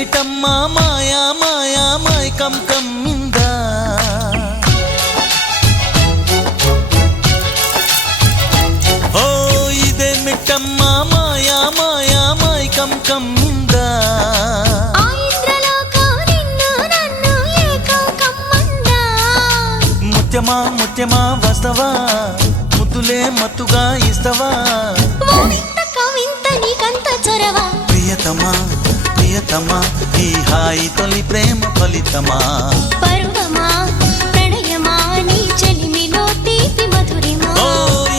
ఇదేమిటమ్మా మాయా మాయా మైకం కమ్మిందా ఓ ఇదేమిటమ్మా మాయా మాయా మైకం కమ్మిందా ముత్యమా ముత్యమా వస్తవా ముద్దులే మత్తుగా ఇస్తవా ప్రియతమా ప్రియతమా ఈ హాయి తొలి ప్రేమ ఫలితమా పరువమా ప్రణయమా నీ చెలిమిలో తీపి మధురిమా ఓ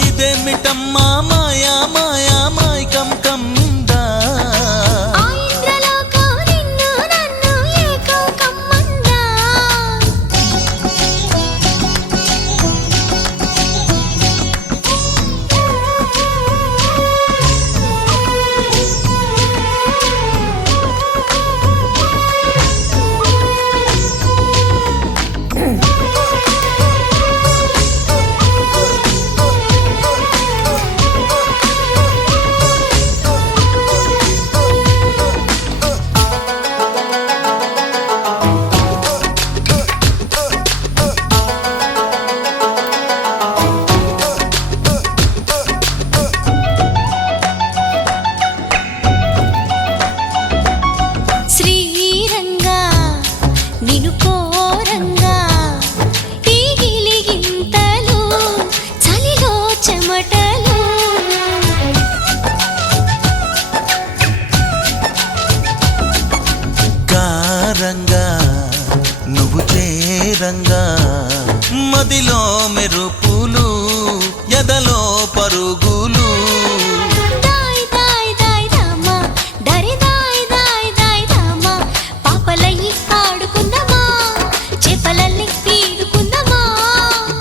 ఇదేమిటమ్మా మాయా మాయా మైకం కమ్మిందా నువ్వు చేరంగా మదిలో మెరుపులు ఎదలో పరుగులు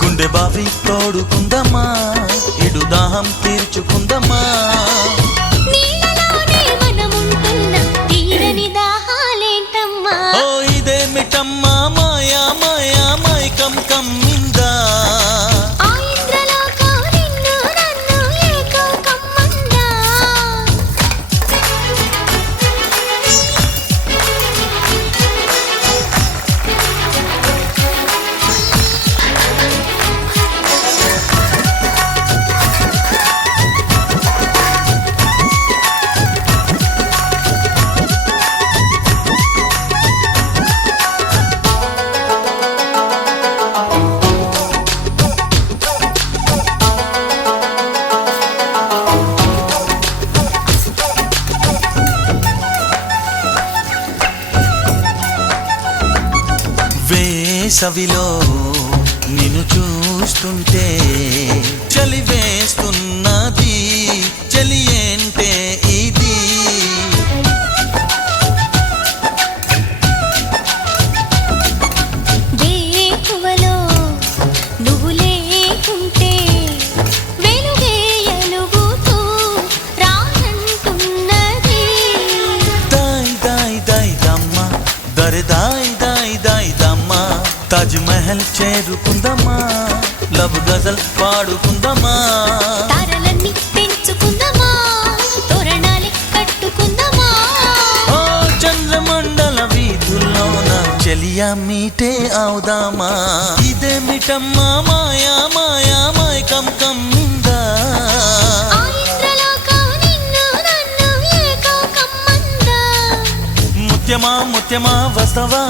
గుండె బావి తోడుకుందమ్మా ఇడు దాహం తీర్చుకుందమ్మా ఇదేమిటమ్మా మాయా మాయా మైకం కమ్మిందా వేసవిలో నిన్ను చూస్తుంటే చలి వేస్తున్నది చలి ఏంటే ఇది వేకువలో నువ్వు లేకుంటే వెలుగే ఎలుగుతూ రానంటున్నది దాయ్ దాయ్ దాయ్ దమ్మ దరి దాయ్ దాయ్ దాయ్ దమ్మ తాజ్ మహల్ చేరుకుందమ్మా లవ్ గజల్ పాడుకుందమ్మా తారలన్నీ పెంచుకుందమా తోరణాలే కట్టుకుందమా ఓ చంద్రమండల వీధుల్లోన చెలియా మీటే అవుదామా ఇదేమిటమ్మా మాయా మాయా మైకం కమ్మిందా ముత్యమా ముత్యమా వస్తవా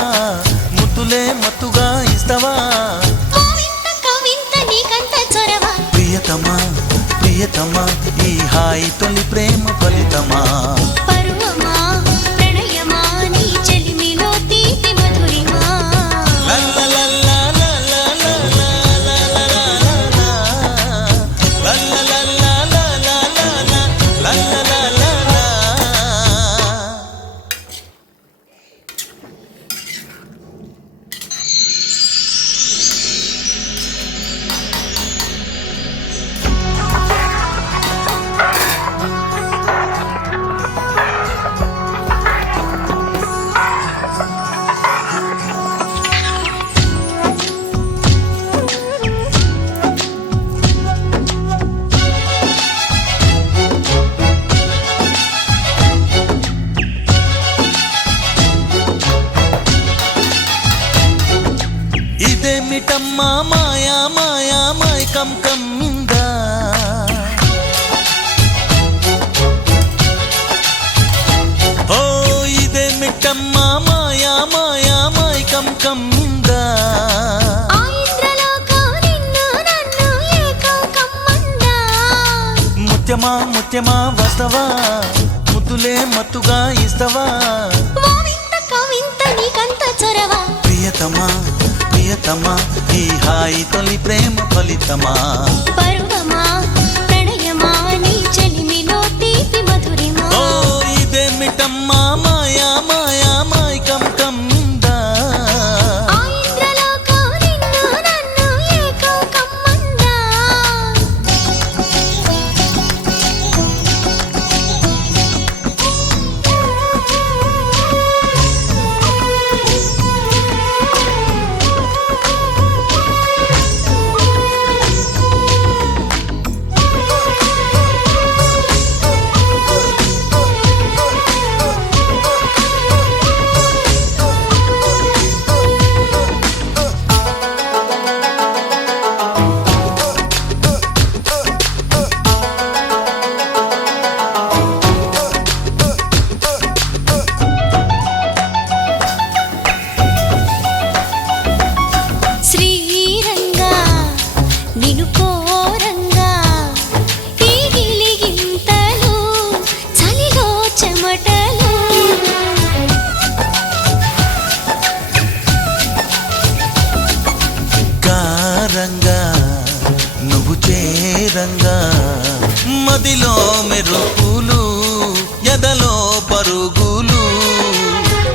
ముద్దులే మత్తుగా ఇస్తవా ప్రియతమా ప్రియతమా ఈ హాయి తొలి ప్రేమ ఫలితమా పరువమా ప్రణయమా నీ చెలిమిలో తీపి మధురిమా మిటమ్మ మాయా మాయా మైకం కమ్మిందా ఓ ఇదే మిటమ్మ మాయా మాయా మైకం కమ్మిందా ఆ ఇంద్రలోకం నిన్ను నన్ను ఏకం కమ్మందా ముత్యమా ముత్యమా వస్తవా ముద్దులే మత్తుగా ఇస్తవా ఓ వింత కవింత నీకంత చొరవ ప్రియతమా ప్రియతమా ఈ హాయి తొలి ప్రేమ ఫలితమా పరువమా ప్రణయమా నీ చెలిమిలో తీపి మధురిమా ఓ ఇదే మిటమ్మా మాయా మాయా మైకం కమ్మిందా ఆ ఇంద్రలోకం నిన్ను నన్ను ఏకం కమ్మందా శ్రీరంగా నిను కోరంగా ఈ గిలిగింతలు చలిలో చెమటలు కారంగా నువ్వు చేరంగా మదిలో మెరుపులు ఎదలో పరుగులు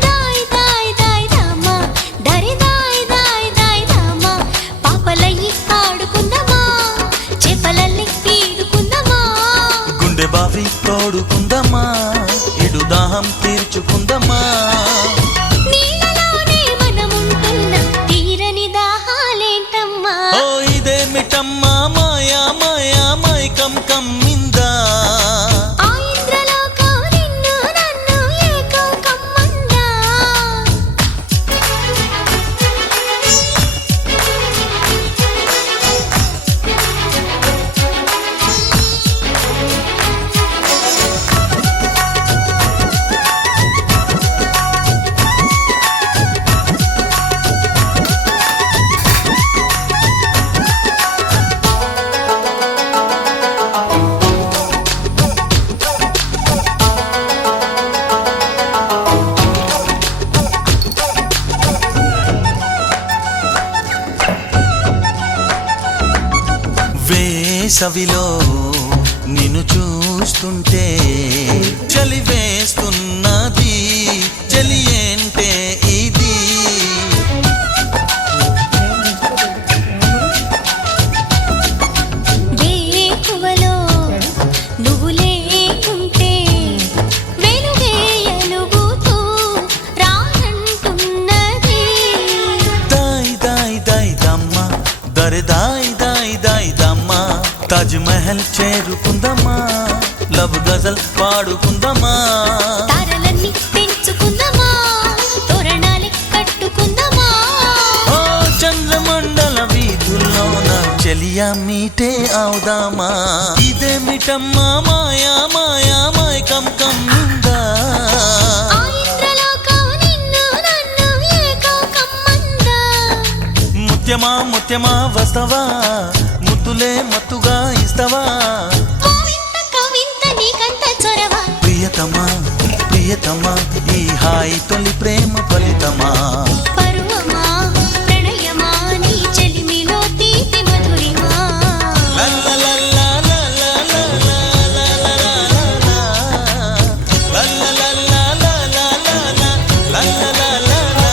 దాయ్ దాయ్ దాయ్ రామా దరి దాయ్ దాయ్ దాయ్ రామా పాపలయ్యి ఆడుకుందామా చేపలల్లి ఈదుకుందామా గుండె బావి తోడుకుందమ్మా ఇడు దాహం తీర్చుకుందమ్మా నీళ్ళలోనే మనముంటున్న తీరని దాహాలేంటమ్మా ఓ ఇదే మిటమ్మా మాయా మాయా మైకం కమ్మిందా ఆ ఇంద్రలోకం నిన్ను నన్ను ఏకం కమ్మందా వేసవిలో నిన్ను చూస్తుంటే చలి వేస్తున్నది చలి ఏంటే ఇది వేకువలో నువ్వు లేకుంటే వెలుగే ఎలుగుతూ రానంటున్నది దాయ్ దాయ్ దాయ్ దమ్మ దరి దాయ్ దాయ్ దాయ్ దమ్మ తాజ్ మహల్ చేరుకుందమ్మా లవ్ గజల్ పాడుకుందమ్మా తారలన్నీ పెంచుకుందామా తోరణాలే కట్టుకుందామా ఓ చంద్రమండల వీధుల్లోన చెలియా మీటే అవుదామా ఇదే మిటమ్మా మాయా మాయా మైకం కమ్మిందా ఆ ఇంద్రలోకం నిన్ను నన్ను ఏకం కమ్మందా ముత్యమా ముత్యమా వస్తవా ముద్దులే మత్తుగా ఇస్తవా ఓ వింత కవింత నీకంత చొరవ ప్రియతమా ప్రియతమా ఈ హాయి తొలి ప్రేమ ఫలితమా పరువమా ప్రణయమా నీ చెలిమిలో తీపి మధురిమా లల్లలల్లా లల్లలల్లా లల్లలల్లా లల్లలల్లా లల్లలల్లా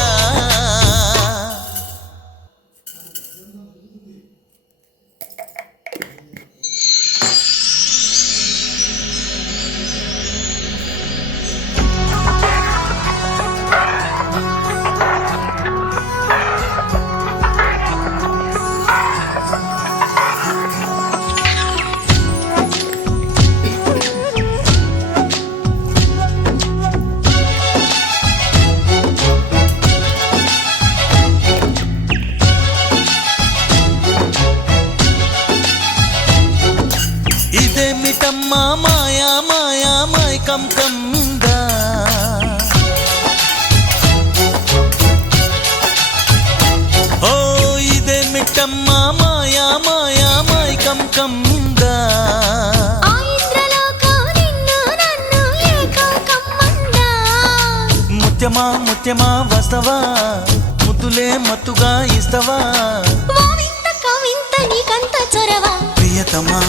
ముత్యమా ముత్యమా వస్తవా ముద్దులే మత్తుగా ఇస్తవా ఓ వింత కవింత నీకంత చొరవ ప్రియతమా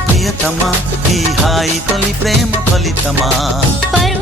ప్రియతమా ఈ హాయి తొలి ప్రేమ ఫలితమా పరు